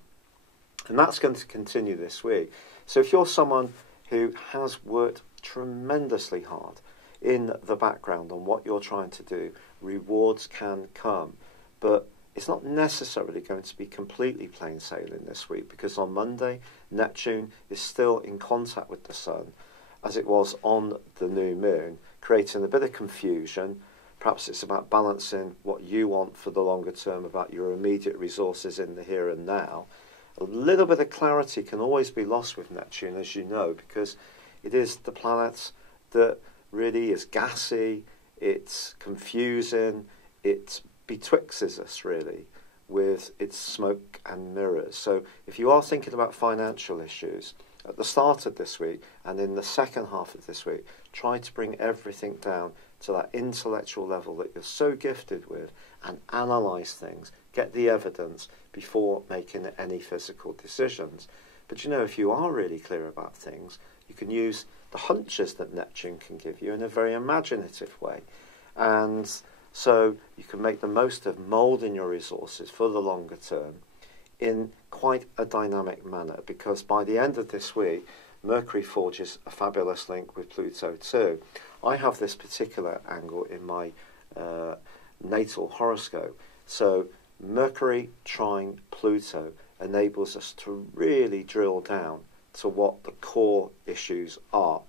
And that's going to continue this week. So if you're someone who has worked tremendously hard in the background on what you're trying to do, rewards can come. But it's not necessarily going to be completely plain sailing this week, because on Monday, Neptune is still in contact with the Sun, as it was on the new moon, creating a bit of confusion. Perhaps it's about balancing what you want for the longer term about your immediate resources in the here and now. A little bit of clarity can always be lost with Neptune, as you know, because it is the planet that really is gassy, it's confusing, it betwixt us really with its smoke and mirrors. So if you are thinking about financial issues at the start of this week and in the second half of this week, try to bring everything down to that intellectual level that you're so gifted with and analyse things, get the evidence before making any physical decisions. But you know, if you are really clear about things, you can use the hunches that Neptune can give you in a very imaginative way. And so you can make the most of moulding your resources for the longer term in quite a dynamic manner, because by the end of this week, Mercury forges a fabulous link with Pluto too. I have this particular angle in my natal horoscope. So Mercury trine Pluto enables us to really drill down to what the core issues are.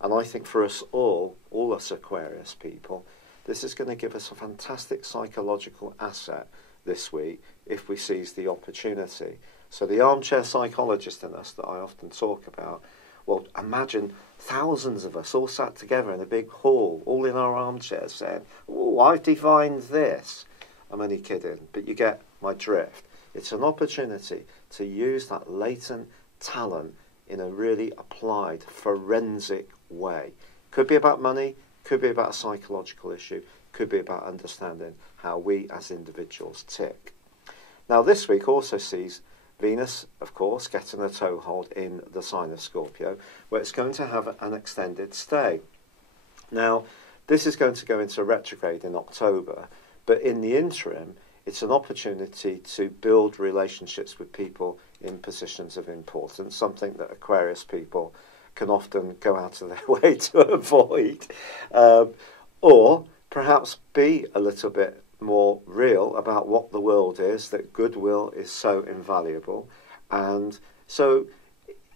And I think for us all us Aquarius people, this is going to give us a fantastic psychological asset this week if we seize the opportunity. So the armchair psychologist in us that I often talk about, well, imagine thousands of us all sat together in a big hall, all in our armchairs saying, oh, I've divined this. I'm only kidding, but you get my drift. It's an opportunity to use that latent talent in a really applied, forensic way. Could be about money, could be about a psychological issue, could be about understanding how we as individuals tick. Now this week also sees Venus, of course, getting a toehold in the sign of Scorpio, where it's going to have an extended stay. Now, this is going to go into retrograde in October, but in the interim, it's an opportunity to build relationships with people in positions of importance, something that Aquarius people can often go out of their way to avoid, or perhaps be a little bit more real about what the world is, that goodwill is so invaluable. And so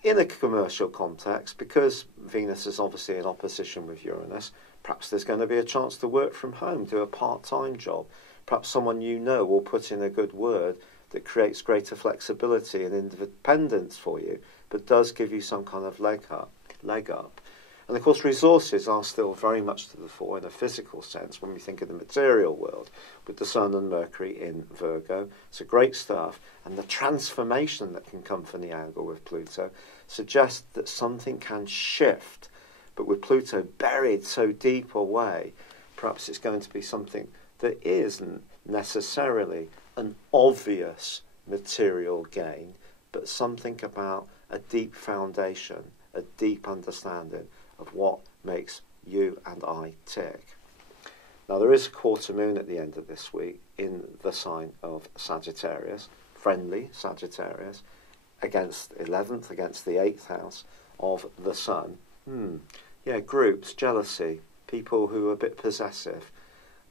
in a commercial context, because Venus is obviously in opposition with Uranus, perhaps there's going to be a chance to work from home, do a part-time job. Perhaps someone you know will put in a good word that creates greater flexibility and independence for you, but does give you some kind of leg up. And of course, resources are still very much to the fore in a physical sense when we think of the material world, with the Sun and Mercury in Virgo. So great stuff. And the transformation that can come from the angle with Pluto suggests that something can shift. But with Pluto buried so deep away, perhaps it's going to be something that isn't necessarily an obvious material gain, but something about a deep foundation, a deep understanding of what makes you and I tick. Now there is a quarter moon at the end of this week in the sign of Sagittarius, friendly Sagittarius, against 11th, against the 8th house of the Sun. Yeah, groups, jealousy, people who are a bit possessive,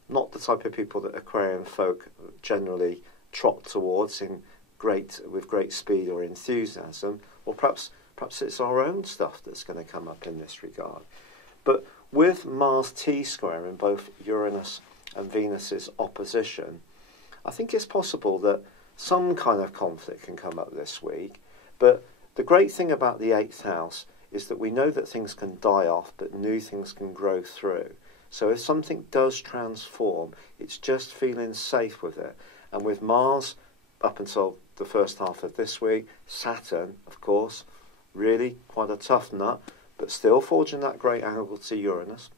not the type of people that Aquarian folk generally trot towards with great speed or enthusiasm, or perhaps it's our own stuff that's going to come up in this regard. But with Mars T-square in both Uranus and Venus's opposition, I think it's possible that some kind of conflict can come up this week. But the great thing about the 8th house is that we know that things can die off, but new things can grow through. So if something does transform, it's just feeling safe with it. And with Mars, up until the first half of this week, Saturn, of course, really quite a tough nut, but still forging that great angle to Uranus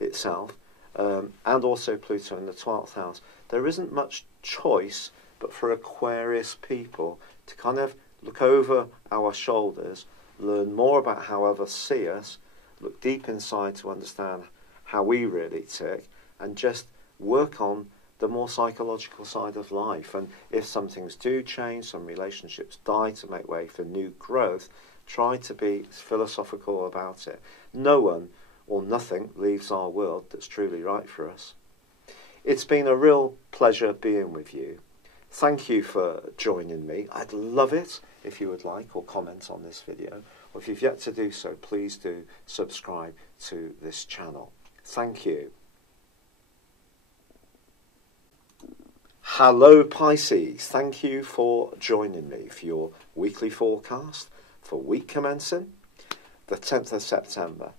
itself, and also Pluto in the 12th house. There isn't much choice but for Aquarius people to kind of look over our shoulders, learn more about how others see us, look deep inside to understand how we really tick, and just work on the more psychological side of life. And if some things do change, some relationships die to make way for new growth, try to be philosophical about it. No one or nothing leaves our world that's truly right for us. It's been a real pleasure being with you. Thank you for joining me. I'd love it if you would like or comment on this video, or if you've yet to do so, please do subscribe to this channel. Thank you. Hello Pisces, thank you for joining me for your weekly forecast for week commencing the 10th of September.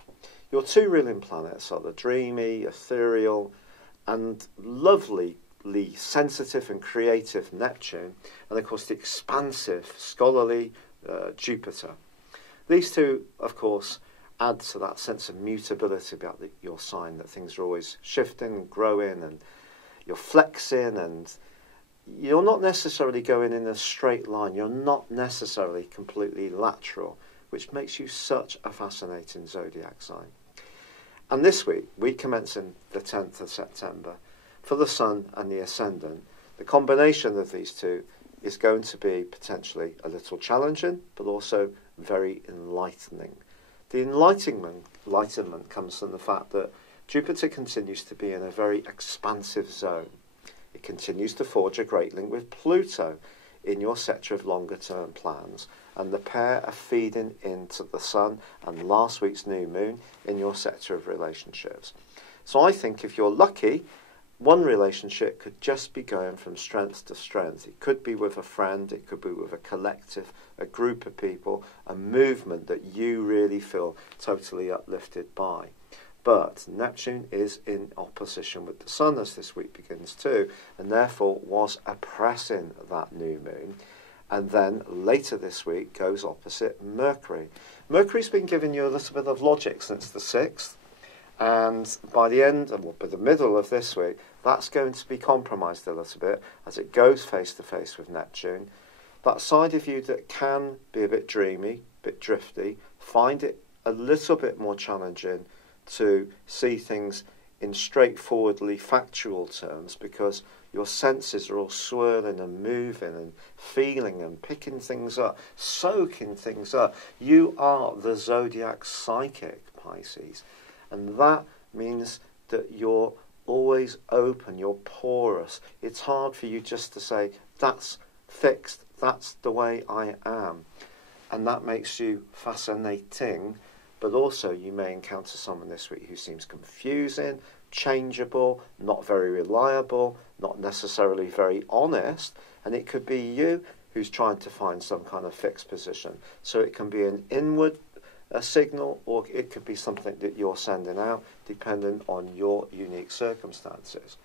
Your two ruling planets are the dreamy, ethereal and lovely sensitive and creative Neptune, and of course the expansive, scholarly Jupiter. These two, of course, add to that sense of mutability about your sign, that things are always shifting and growing, and you're flexing, and you're not necessarily going in a straight line. You're not necessarily completely lateral, which makes you such a fascinating zodiac sign. And this week commencing the 10th of September, for the Sun and the Ascendant, the combination of these two is going to be potentially a little challenging, but also very enlightening. The enlightenment comes from the fact that Jupiter continues to be in a very expansive zone. It continues to forge a great link with Pluto in your sector of longer term plans, and the pair are feeding into the Sun and last week's new moon in your sector of relationships. So I think if you're lucky, one relationship could just be going from strength to strength. It could be with a friend, it could be with a collective, a group of people, a movement that you really feel totally uplifted by. But Neptune is in opposition with the Sun as this week begins too, and therefore was oppressing that new moon. And then later this week goes opposite Mercury. Mercury's been giving you a little bit of logic since the 6th. And by the end, or by the middle of this week, that's going to be compromised a little bit as it goes face to face with Neptune. That side of you that can be a bit dreamy, a bit drifty, find it a little bit more challenging to see things in straightforwardly factual terms, because your senses are all swirling and moving and feeling and picking things up, soaking things up. You are the zodiac psychic, Pisces. And that means that you're always open, you're porous. It's hard for you just to say, that's fixed, that's the way I am. And that makes you fascinating, but also you may encounter someone this week who seems confusing, changeable, not very reliable, not necessarily very honest, and it could be you who's trying to find some kind of fixed position. So it can be an inward a signal, or it could be something that you're sending out, depending on your unique circumstances.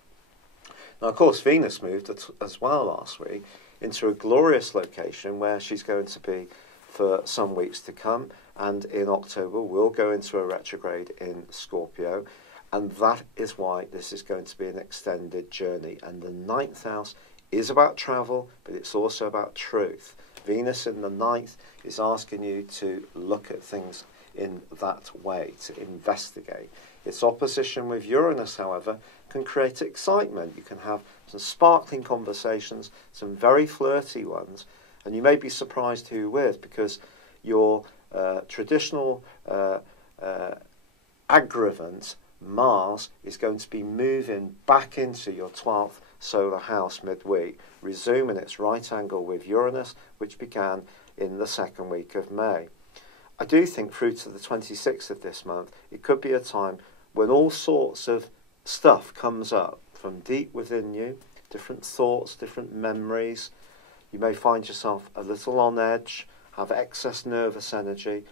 Now, of course, Venus moved as well last week into a glorious location where she's going to be for some weeks to come, and in October will go into a retrograde in Scorpio, and that is why this is going to be an extended journey. And the 9th house is about travel, but it's also about truth. Venus in the 9th is asking you to look at things in that way, to investigate. Its opposition with Uranus, however, can create excitement. You can have some sparkling conversations, some very flirty ones, and you may be surprised who with, because your traditional aggravant, Mars, is going to be moving back into your 12th solar house midweek, resuming its right angle with Uranus, which began in the second week of May. I do think through to the 26th of this month, it could be a time when all sorts of stuff comes up from deep within you, different thoughts, different memories. You may find yourself a little on edge, have excess nervous energy,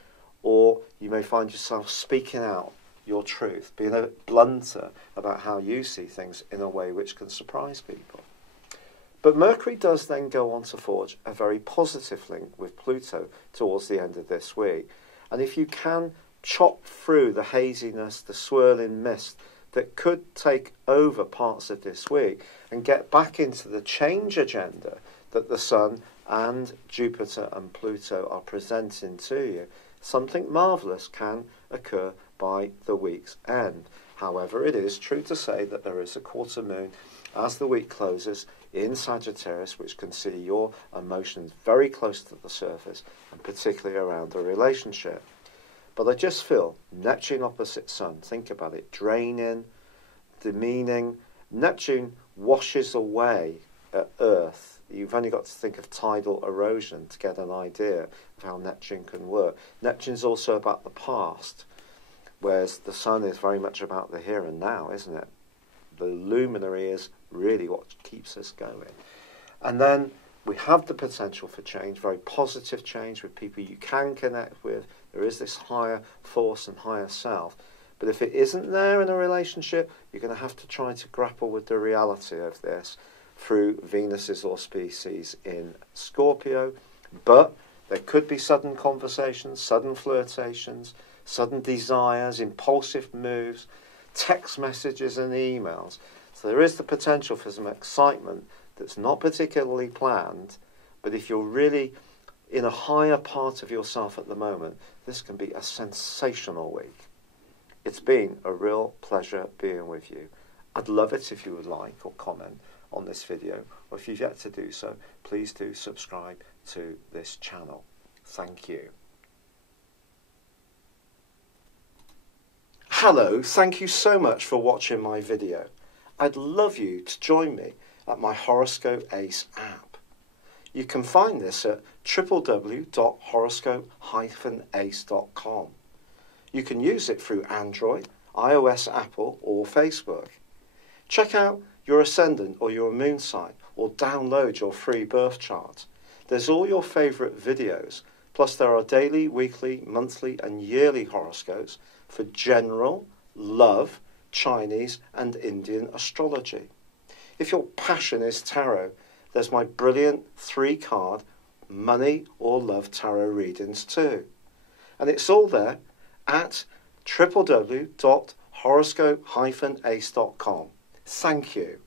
or you may find yourself speaking out your truth, being a bit blunter about how you see things in a way which can surprise people. But Mercury does then go on to forge a very positive link with Pluto towards the end of this week. And if you can chop through the haziness, the swirling mist that could take over parts of this week and get back into the change agenda that the Sun and Jupiter and Pluto are presenting to you, something marvellous can occur by the week's end. However, it is true to say that there is a quarter moon as the week closes in Sagittarius, which can see your emotions very close to the surface, and particularly around the relationship. But I just feel Neptune opposite Sun, think about it, draining, demeaning. Neptune washes away at Earth. You've only got to think of tidal erosion to get an idea of how Neptune can work. Neptune's also about the past, whereas the Sun is very much about the here and now, isn't it? The luminary is really what keeps us going. And then we have the potential for change, very positive change with people you can connect with. There is this higher force and higher self. But if it isn't there in a relationship, you're going to have to try to grapple with the reality of this through Venus's auspices in Scorpio. But there could be sudden conversations, sudden flirtations, sudden desires, impulsive moves, text messages and emails. So there is the potential for some excitement that's not particularly planned, but if you're really in a higher part of yourself at the moment, this can be a sensational week. It's been a real pleasure being with you. I'd love it if you would like or comment on this video, or if you've yet to do so, please do subscribe to this channel. Thank you. Hello, thank you so much for watching my video. I'd love you to join me at my Horoscope Ace app. You can find this at www.horoscope-ace.com. You can use it through Android, iOS, Apple or Facebook. Check out your ascendant or your moon sign or download your free birth chart. There's all your favourite videos, plus there are daily, weekly, monthly and yearly horoscopes for general, love, Chinese and Indian astrology. If your passion is tarot, there's my brilliant 3-card money or love tarot readings too. And it's all there at www.horoscope-ace.com. Thank you.